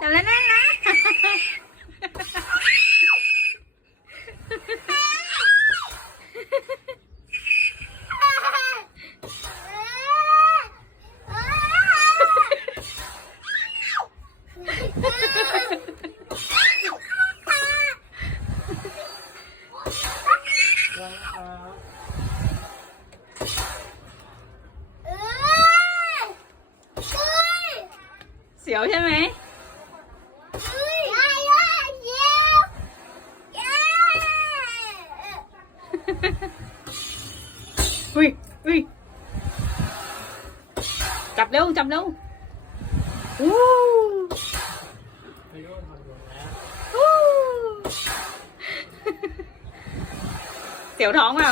จับแล้วแน่นนะเสียวใช่ไหม อุ้ยอุ้ยจับเร็ว จับเร็วอู้เสียวท้องเปล่า